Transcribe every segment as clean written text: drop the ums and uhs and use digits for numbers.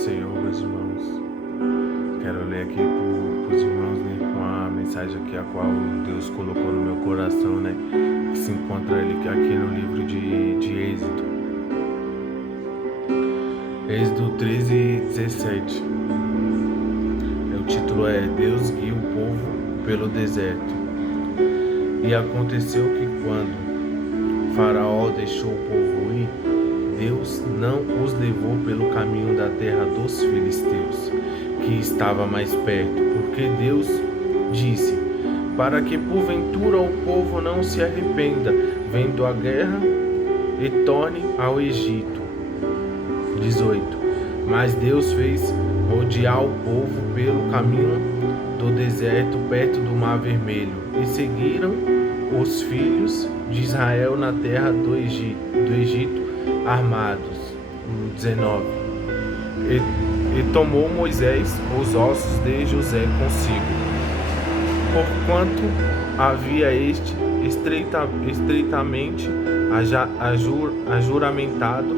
Senhor, meus irmãos. Quero ler aqui para os irmãos, né, uma mensagem aqui a qual Deus colocou no meu coração, né, que se encontra aqui no livro de Êxodo. Êxodo 13:17. O título é Deus guia o povo pelo deserto. E aconteceu que quando Faraó deixou o povo ir, Deus não os levou pelo caminho da terra dos filisteus, que estava mais perto, porque Deus disse, para que porventura o povo não se arrependa, vendo a guerra, e torne ao Egito. 18. Mas Deus fez rodear o povo pelo caminho do deserto, perto do Mar Vermelho, e seguiram os filhos de Israel na terra do Egito armados. 19. E tomou Moisés os ossos de José consigo, porquanto havia este estreitamente ajuramentado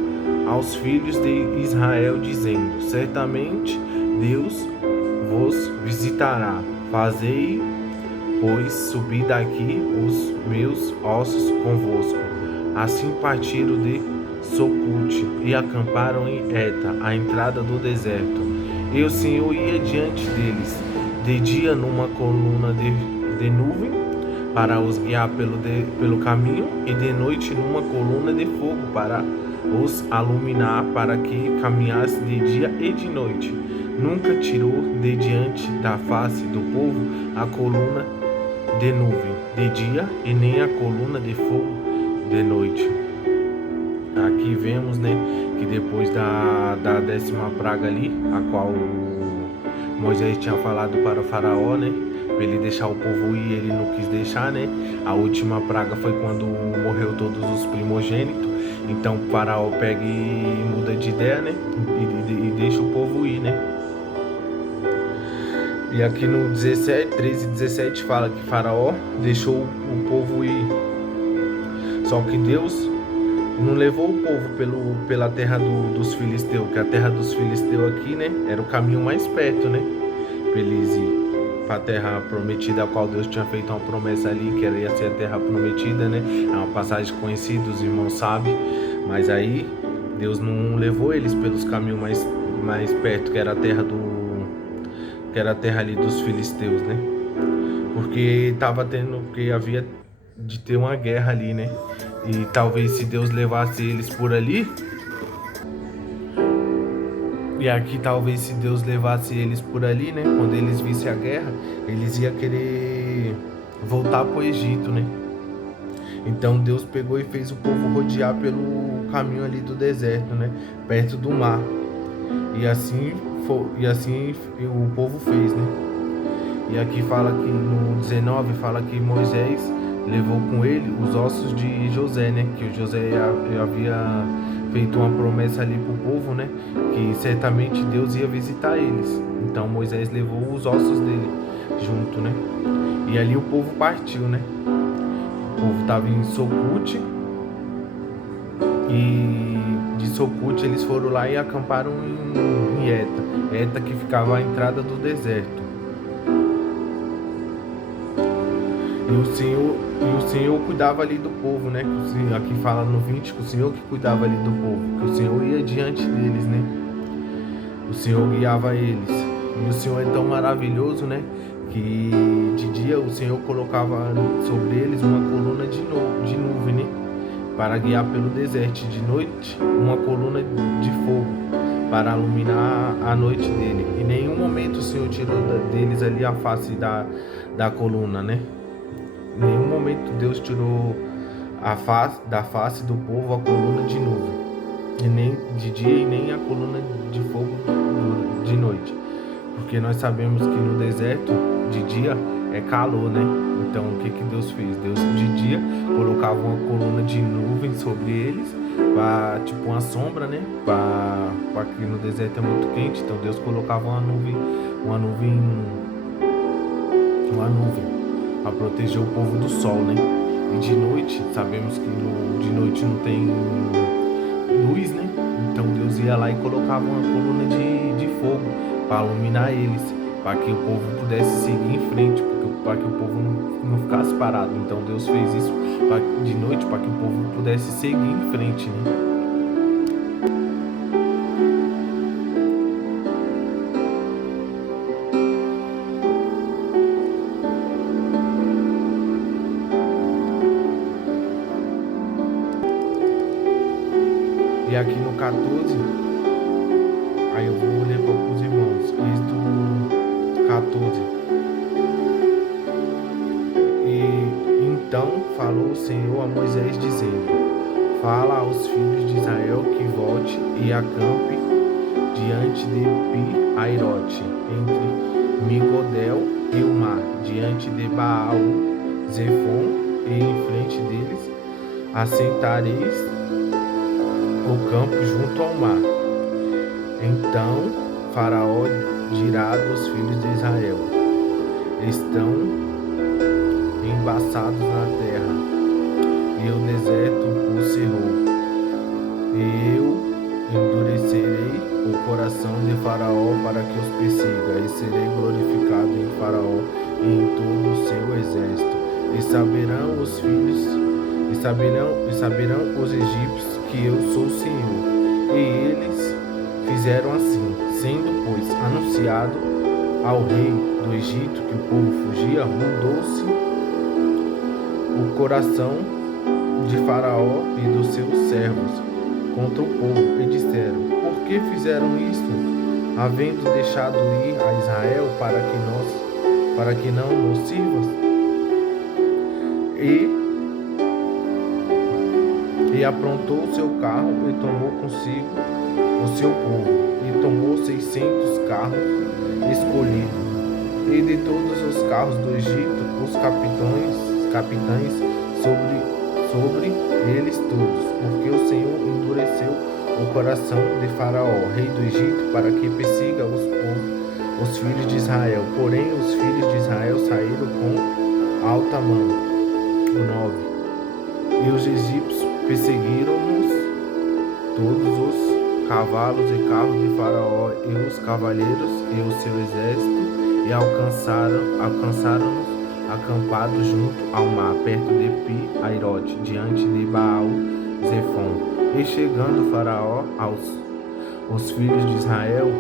aos filhos de Israel, dizendo, certamente Deus vos visitará. Fazei, pois, subir daqui os meus ossos convosco. Assim partiram de Socote e acamparam em Eta, à entrada do deserto. E o Senhor ia diante deles, de dia numa coluna de nuvem, para os guiar pelo caminho, e de noite numa coluna de fogo, para os iluminar, para que caminhasse de dia e de noite. Nunca tirou de diante da face do povo a coluna de nuvem de dia, e nem a coluna de fogo de noite. Aqui vemos, né, que depois da 10ª praga ali, a qual Moisés tinha falado para o Faraó, né, para ele deixar o povo ir, ele não quis deixar, né. A última praga foi quando morreu todos os primogênitos. Então o Faraó pega e muda de ideia, né, e deixa o povo ir, né. E aqui no 13:17 fala que Faraó deixou o povo ir. Só que Deus não levou o povo pela terra dos filisteus, que a terra dos filisteus aqui, né, era o caminho mais perto, né, para eles ir para a terra prometida, a qual Deus tinha feito uma promessa ali, que ia ser a terra prometida, né, é uma passagem conhecida, os irmãos sabem, mas aí Deus não levou eles pelos caminhos mais perto, que era a terra ali dos filisteus, né, porque havia de ter uma guerra ali, né, e talvez se Deus levasse eles por ali, e aqui talvez se Deus levasse eles por ali, né, quando eles vissem a guerra, eles iam querer voltar pro Egito, né. Então Deus pegou e fez o povo rodear pelo caminho ali do deserto, né, perto do mar. E assim o povo fez, né. E aqui fala que no 19 fala que Moisés levou com ele os ossos de José, né, que o José havia feito uma promessa ali pro povo, né, que certamente Deus ia visitar eles. Então Moisés levou os ossos dele junto, né. E ali o povo partiu, né. O povo estava em Socote, e de Socote eles foram lá e acamparam em Eta que ficava à entrada do deserto. E o Senhor cuidava ali do povo, né? Aqui fala no 20 que o Senhor que cuidava ali do povo, que o Senhor ia diante deles, né? O Senhor guiava eles. E o Senhor é tão maravilhoso, né? Que de dia o Senhor colocava sobre eles uma coluna de nuvem, né? Para guiar pelo deserto. De noite, uma coluna de fogo para iluminar a noite dele. Em nenhum momento o Senhor tirou deles ali a face da coluna, né? Em nenhum momento Deus tirou da face do povo a coluna de nuvem, e nem de dia e nem a coluna de fogo de noite, porque nós sabemos que no deserto de dia é calor, né? Então o que Deus fez? Deus de dia colocava uma coluna de nuvem sobre eles, para tipo uma sombra, né? Para que no deserto é muito quente, então Deus colocava uma nuvem para proteger o povo do sol, né? E de noite, sabemos que de noite não tem luz, né? Então Deus Deus ia lá e colocava uma coluna de fogo para iluminar eles, para que o povo pudesse seguir em frente, para que o povo não ficasse parado. Então Deus fez isso de noite para que o povo pudesse seguir em frente, né? E aqui no 14, aí eu vou ler para os irmãos, Êxodo 14. E então falou o Senhor a Moisés, dizendo: Fala aos filhos de Israel que volte e acampe diante de Pi-Airote, entre Migodel e o mar, diante de Baal Zefon, e em frente deles assentareis o campo junto ao mar. Então Faraó dirá dos filhos de Israel: Estão embaçados na terra, e o deserto os cerrou. E eu endurecerei o coração de Faraó para que os persiga, e serei glorificado em Faraó e em todo o seu exército. E saberão os filhos, e saberão os egípcios que eu sou o Senhor. E eles fizeram assim, sendo, pois, anunciado ao rei do Egito que o povo fugia, mudou-se o coração de Faraó e dos seus servos contra o povo, e disseram: Por que fizeram isto, havendo deixado ir a Israel para que não nos sirvas? E aprontou o seu carro e tomou consigo o seu povo, e tomou 600 carros escolhidos, e de todos os carros do Egito, os capitães sobre eles todos, porque o Senhor endureceu o coração de Faraó, rei do Egito, para que persiga os filhos de Israel. Porém, os filhos de Israel saíram com alta mão. 9. E os egípcios perseguiram-nos todos os cavalos e carros de Faraó, e os cavaleiros e o seu exército, e alcançaram-nos acampados junto ao mar, perto de Pi-Airote, diante de Baal Zefon. E chegando Faraó aos filhos de Israel,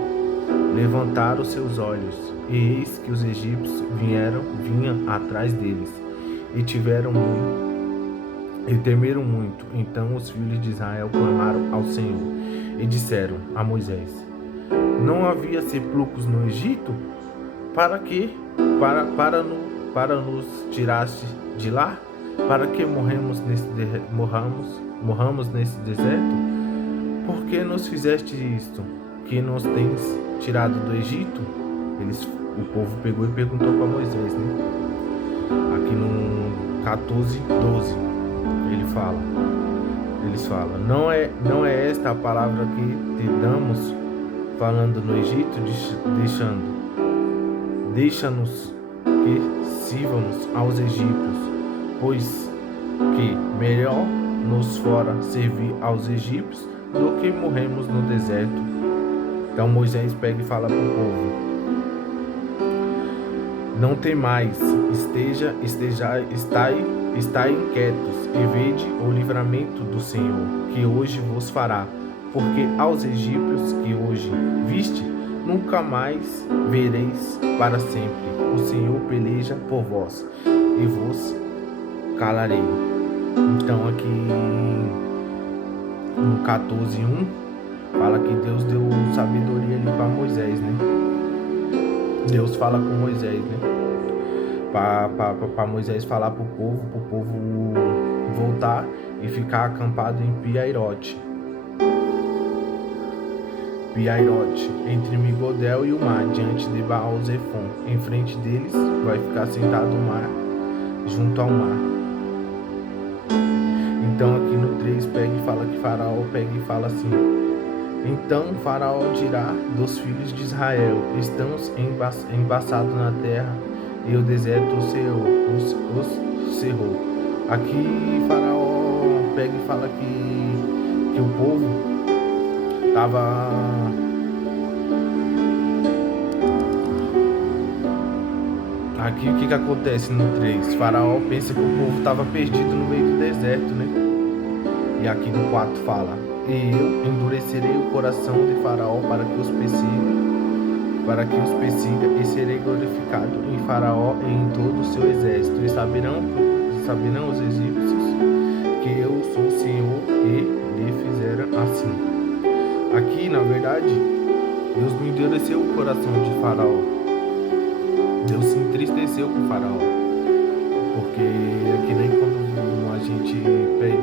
levantaram seus olhos, e eis que os egípcios vinham atrás deles, e temeram muito. Então os filhos de Israel clamaram ao Senhor, e disseram a Moisés: Não havia sepulcros no Egito? Para que? Para nos tiraste de lá? Para que morramos nesse deserto? Por que nos fizeste isto, que nos tens tirado do Egito? O povo pegou e perguntou para Moisés, né? Aqui no 14:12 eles falam: não é esta a palavra que te damos falando no Egito, deixa-nos que sirvamos aos egípcios, pois que melhor nos fora servir aos egípcios do que morremos no deserto. Então Moisés pega e fala para o povo: Não temais, estai inquietos, e vede o livramento do Senhor, que hoje vos fará, porque aos egípcios que hoje viste, nunca mais vereis para sempre. O Senhor peleja por vós, e vos calarei. Então aqui no 14:1 fala que Deus deu sabedoria ali para Moisés, né? Deus fala com Moisés, né? Para Moisés falar para o povo voltar e ficar acampado em Pi-Airote, entre Migodel e o mar, diante de Baal Zefon. Em frente deles vai ficar sentado o mar, junto ao mar. Então aqui no 3 pega e fala que Faraó pega e fala assim: Então Faraó dirá dos filhos de Israel: Estamos embaçados na terra, e o deserto os cerrou. Aqui Faraó pega e fala que o povo tava aqui. O que que acontece no 3? Faraó pensa que o povo estava perdido no meio do deserto, né? E aqui no 4 fala: e eu endurecerei o coração de Faraó para que os persiga, e serei glorificado em Faraó e em todo o seu exército. E saberão os egípcios que eu sou o Senhor, e lhe fizeram assim. Aqui, na verdade, Deus não endureceu o coração de Faraó. Deus se entristeceu com Faraó. Porque é que nem quando a gente tem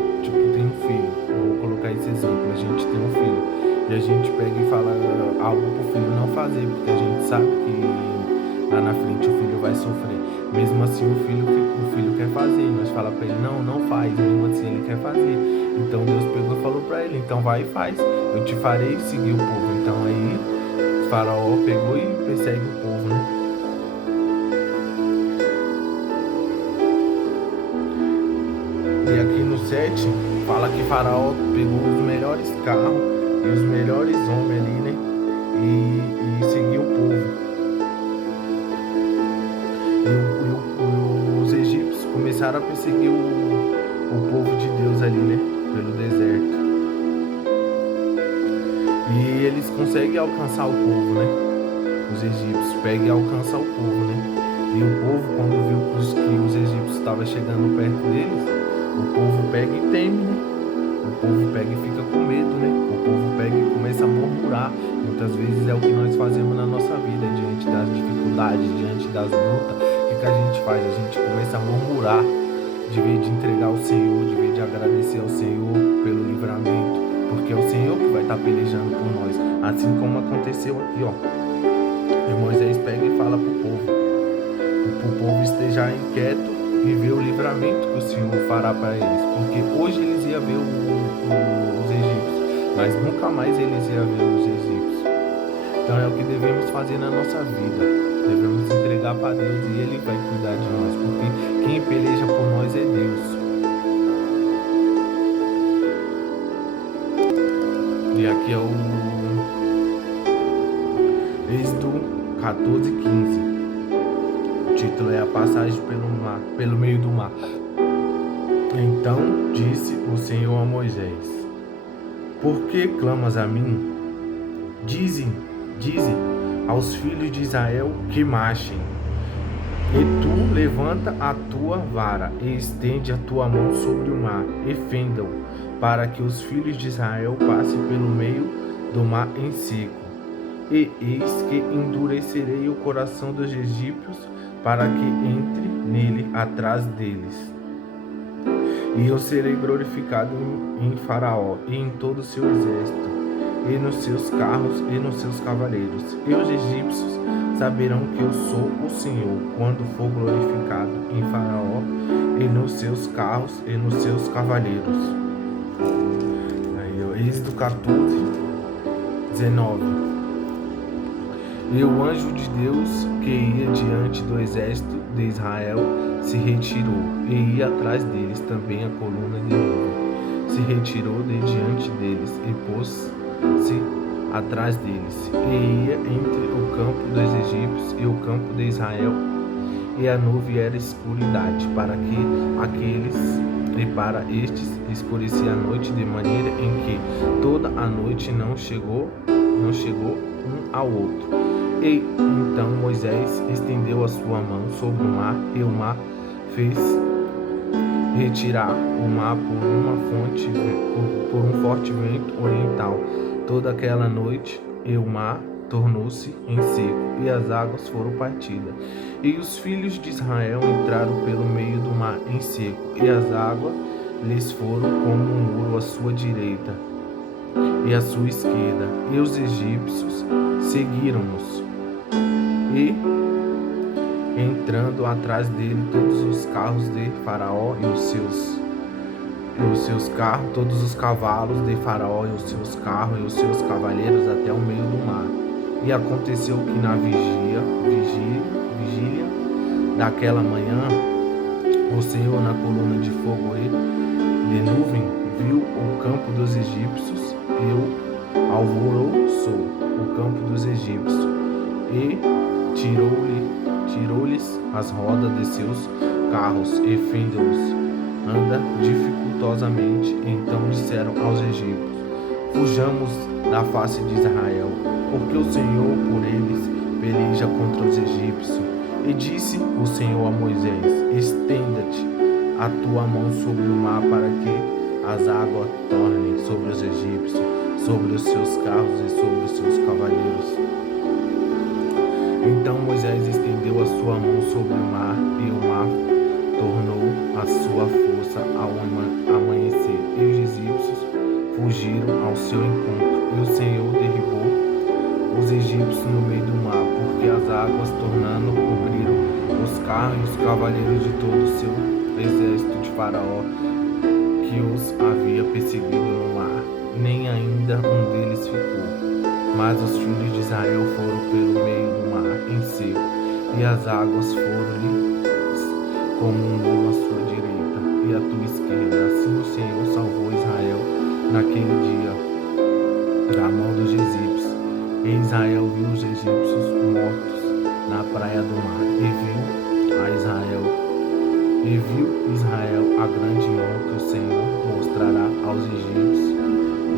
um filho. Vou colocar esse exemplo: a gente tem um filho e a gente pega e fala algo pro filho não fazer, porque a gente sabe que lá na frente o filho vai sofrer. Mesmo assim o filho quer fazer, e nós fala para ele: não faz. Mesmo assim ele quer fazer. Então Deus pegou e falou para ele: então vai e faz, eu te farei seguir o povo. Então aí Faraó pegou e persegue o povo, né? E aqui no 7 fala que Faraó pegou os melhores carros e os melhores homens ali, né? E seguiu o povo. E os egípcios começaram a perseguir o povo de Deus ali, né? Pelo deserto. E eles conseguem alcançar o povo, né? Os egípcios pegam e alcançam o povo, né? E o povo, quando viu que os egípcios estavam chegando perto deles, o povo pega e teme, né? O povo pega e fica com medo, né? O povo pega e começa a murmurar. Muitas vezes é o que nós fazemos na nossa vida, diante das dificuldades, diante das lutas. O que a gente faz? A gente começa a murmurar, de vez de entregar ao Senhor, de vez de agradecer ao Senhor pelo livramento, porque é o Senhor que vai estar pelejando por nós. Assim como aconteceu aqui, ó. E Moisés pega e fala pro povo esteja inquieto e ver o livramento que o Senhor fará para eles, porque hoje eles iam ver os egípcios, mas nunca mais eles iam ver os egípcios. Então é o que devemos fazer na nossa vida. Devemos entregar para Deus e Ele vai cuidar de nós, porque quem peleja por nós é Deus. E aqui é o Êxodo 14:15. O título é a passagem pelo meio do mar. Então disse o Senhor a Moisés: por que clamas a mim? Dize aos filhos de Israel que marchem. E tu levanta a tua vara e estende a tua mão sobre o mar e fenda-o, para que os filhos de Israel passem pelo meio do mar em seco. E eis que endurecerei o coração dos egípcios, para que entre nele atrás deles. E eu serei glorificado em Faraó e em todo o seu exército, e nos seus carros e nos seus cavaleiros. E os egípcios saberão que eu sou o Senhor, quando for glorificado em Faraó e nos seus carros e nos seus cavaleiros. Aí, Êxodo 14:19. E o anjo de Deus, que ia diante do exército de Israel, se retirou, e ia atrás deles também a coluna de nuvem. Se retirou de diante deles e pôs-se atrás deles, e ia entre o campo dos egípcios e o campo de Israel, e a nuvem era escuridade para estes escurecia a noite, de maneira em que toda a noite não chegou um ao outro. E então Moisés estendeu a sua mão sobre o mar, e o mar fez retirar o mar por um forte vento oriental. Toda aquela noite, e o mar tornou-se em seco, e as águas foram partidas. E os filhos de Israel entraram pelo meio do mar em seco, e as águas lhes foram como um muro à sua direita e à sua esquerda. E os egípcios seguiram-nos, e entrando atrás dele todos os carros de Faraó e os seus carros, todos os cavalos de Faraó e os seus carros e os seus cavaleiros até o meio do mar. E aconteceu que na vigília daquela manhã, o Senhor na coluna de fogo e de nuvem viu o campo dos egípcios, e alvoroçou o campo dos egípcios e tirou-lhes as rodas de seus carros e fendeu-os. Anda dificultosamente. Então disseram aos egípcios: fujamos da face de Israel, porque o Senhor por eles peleja contra os egípcios. E disse o Senhor a Moisés: estenda-te a tua mão sobre o mar, para que as águas tornem sobre os egípcios, sobre os seus carros e sobre os seus cavaleiros. Então Moisés estendeu a sua mão sobre o mar, e o mar tornou a sua força ao amanhecer, e os egípcios fugiram ao seu encontro, e o Senhor derribou os egípcios no meio do mar, porque as águas tornando cobriram os carros e os cavaleiros de todo o seu exército de Faraó, que os havia perseguido no mar. Nem ainda um deles ficou. Mas os filhos de Israel foram pelo meio do mar em seco, e as águas foram-lhes como um muro à sua direita e à tua esquerda. Assim o Senhor salvou Israel naquele dia da mão dos egípcios. E Israel viu os egípcios mortos na praia do mar, e viu Israel a grande mão que o Senhor mostrará aos egípcios,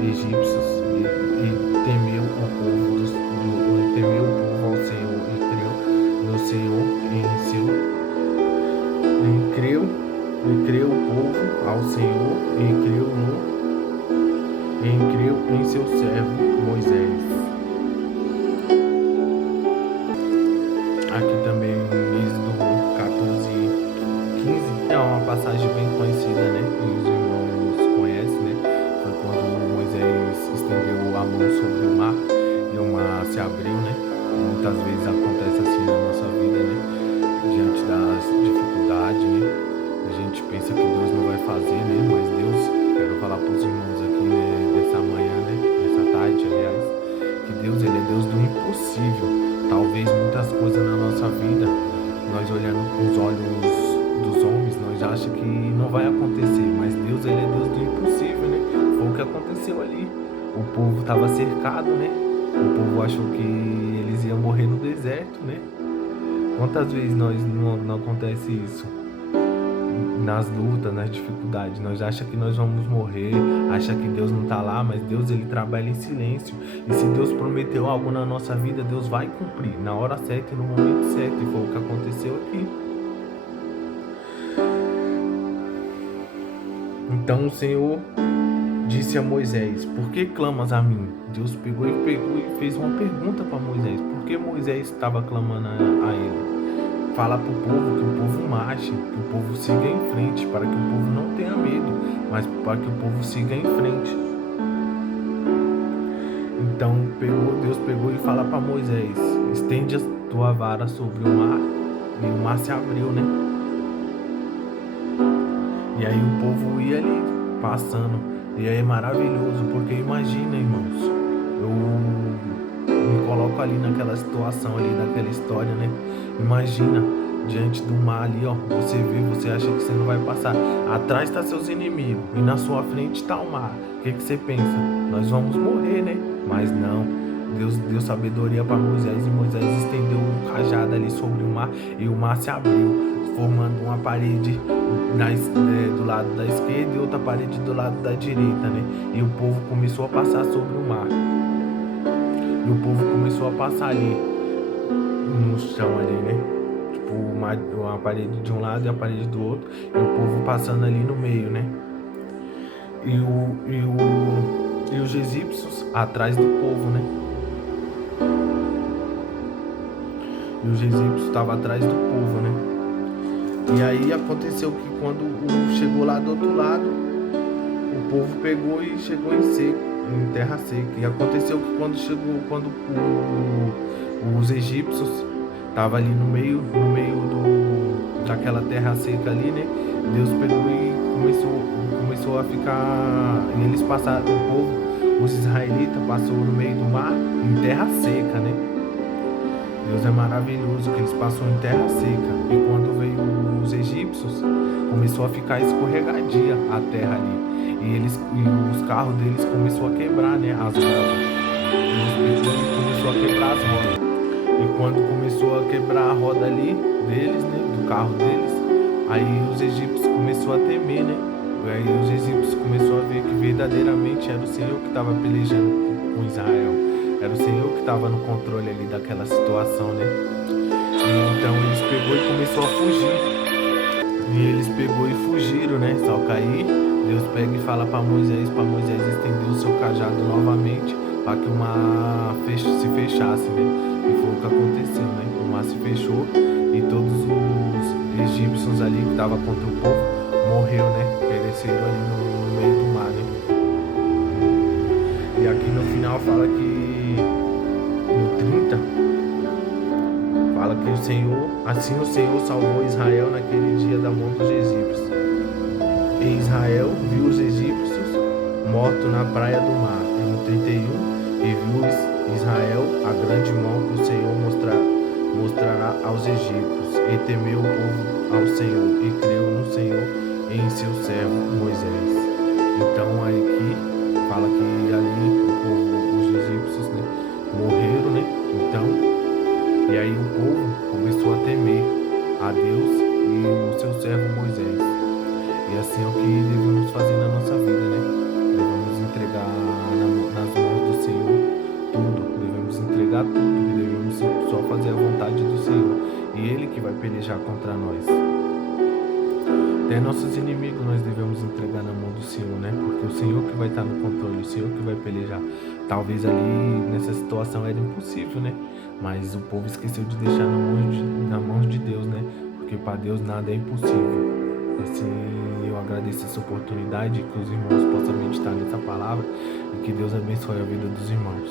e temeu o povo ao Senhor, e creu no Senhor creu o povo ao Senhor, e creu em seu servo Moisés. Aqui também em Êxodo 14:15 é uma passagem bem conhecida, né? E os irmãos conhecem, né? Foi quando Moisés estendeu a mão sobre o mar e o mar se abriu, né? Muitas vezes acontece assim na nossa vida, né? Diante das dificuldades, né? A gente pensa que Deus não vai fazer, né? Mas Deus, quero falar para os irmãos aqui, né? Dessa manhã, né? Dessa tarde, aliás, que Deus, Ele é Deus do impossível. Talvez muitas coisas na nossa vida, nós olhando com os olhos dos homens, nós achamos que não vai acontecer, mas Deus, Ele é Deus do impossível, né? Foi o que aconteceu ali. O povo estava cercado, né? O povo achou que eles iam morrer no deserto, né? Quantas vezes não acontece isso? Nas lutas, nas dificuldades, nós achamos que nós vamos morrer, acha que Deus não está lá, mas Deus, Ele trabalha em silêncio. E se Deus prometeu algo na nossa vida, Deus vai cumprir na hora certa e no momento certo, e foi o que aconteceu aqui. Então o Senhor disse a Moisés: por que clamas a mim? Deus pegou e fez uma pergunta para Moisés. Por que Moisés estava clamando a ele? Fala para o povo que o povo marche, que o povo siga em frente, para que o povo não tenha medo, mas para que o povo siga em frente. Então Deus pegou e fala para Moisés: estende a tua vara sobre o mar, e o mar se abriu, né? E aí o povo ia ali, passando, e aí é maravilhoso, porque imagina, irmãos, eu me coloco ali naquela situação ali, naquela história, né? Imagina, diante do mar ali, ó, você vê, você acha que você não vai passar, atrás tá seus inimigos, e na sua frente tá o mar. O que você pensa? Nós vamos morrer, né? Mas não, Deus deu sabedoria para Moisés, e Moisés estendeu um cajado ali sobre o mar, e o mar se abriu, formando uma parede do lado da esquerda e outra parede do lado da direita, né? E o povo começou a passar sobre o mar. E o povo começou a passar ali no chão ali, né? Tipo, uma parede de um lado e a parede do outro. E o povo passando ali no meio, né? E os egípcios atrás do povo, né? E os egípcios estavam atrás do povo, né? E aí aconteceu que quando chegou lá do outro lado, o povo pegou e chegou em seco, em terra seca. E aconteceu que quando os egípcios estavam ali no meio daquela terra seca ali, né? Deus pegou e começou a ficar, e eles passaram, o povo, os israelitas passou no meio do mar, em terra seca, né? Deus é maravilhoso, que eles passam em terra seca. E quando veio os egípcios, começou a ficar escorregadia a terra ali. E os carros deles começou a quebrar, né, as rodas. Deus pegou e começou a quebrar as rodas. E quando começou a quebrar a roda ali deles, né, do carro deles, aí os egípcios começou a temer, né? Aí os egípcios começou a ver que verdadeiramente era o Senhor que estava pelejando com Israel. Era o Senhor que estava no controle ali daquela situação, né? E então eles pegou e começou a fugir. E eles pegou e fugiram, né? Só que aí Deus pega e fala para Moisés estender o seu cajado novamente para que o mar se fechasse, né? E foi o que aconteceu, né? O mar se fechou e todos os egípcios ali que estavam contra o povo morreu, né? Pereceram ali no meio do mar, né? E aqui no final fala que no 30 fala que assim o Senhor salvou Israel naquele dia da mão dos egípcios. E Israel viu os egípcios mortos na praia do mar. E no 31 e viu Israel a grande mão que o Senhor mostrará aos egípcios. E temeu o povo ao Senhor e creu no Senhor e em seu servo Moisés. Então aqui fala que ali o povo, os egípcios, né, morreram, né? Então, e aí o povo começou a temer a Deus e o seu servo Moisés. E assim é o que devemos fazer na nossa vida, né? Devemos entregar nas mãos do Senhor tudo. Devemos entregar tudo. E devemos só fazer a vontade do Senhor. E Ele que vai pelejar contra nós. Até nossos inimigos nós devemos entregar na mão do Senhor, né? Porque o Senhor que vai estar no controle, o Senhor que vai pelejar. Talvez ali nessa situação era impossível, né? Mas o povo esqueceu de deixar na mão de Deus, né? Porque para Deus nada é impossível. Assim, eu agradeço essa oportunidade, que os irmãos possam meditar nessa palavra e que Deus abençoe a vida dos irmãos.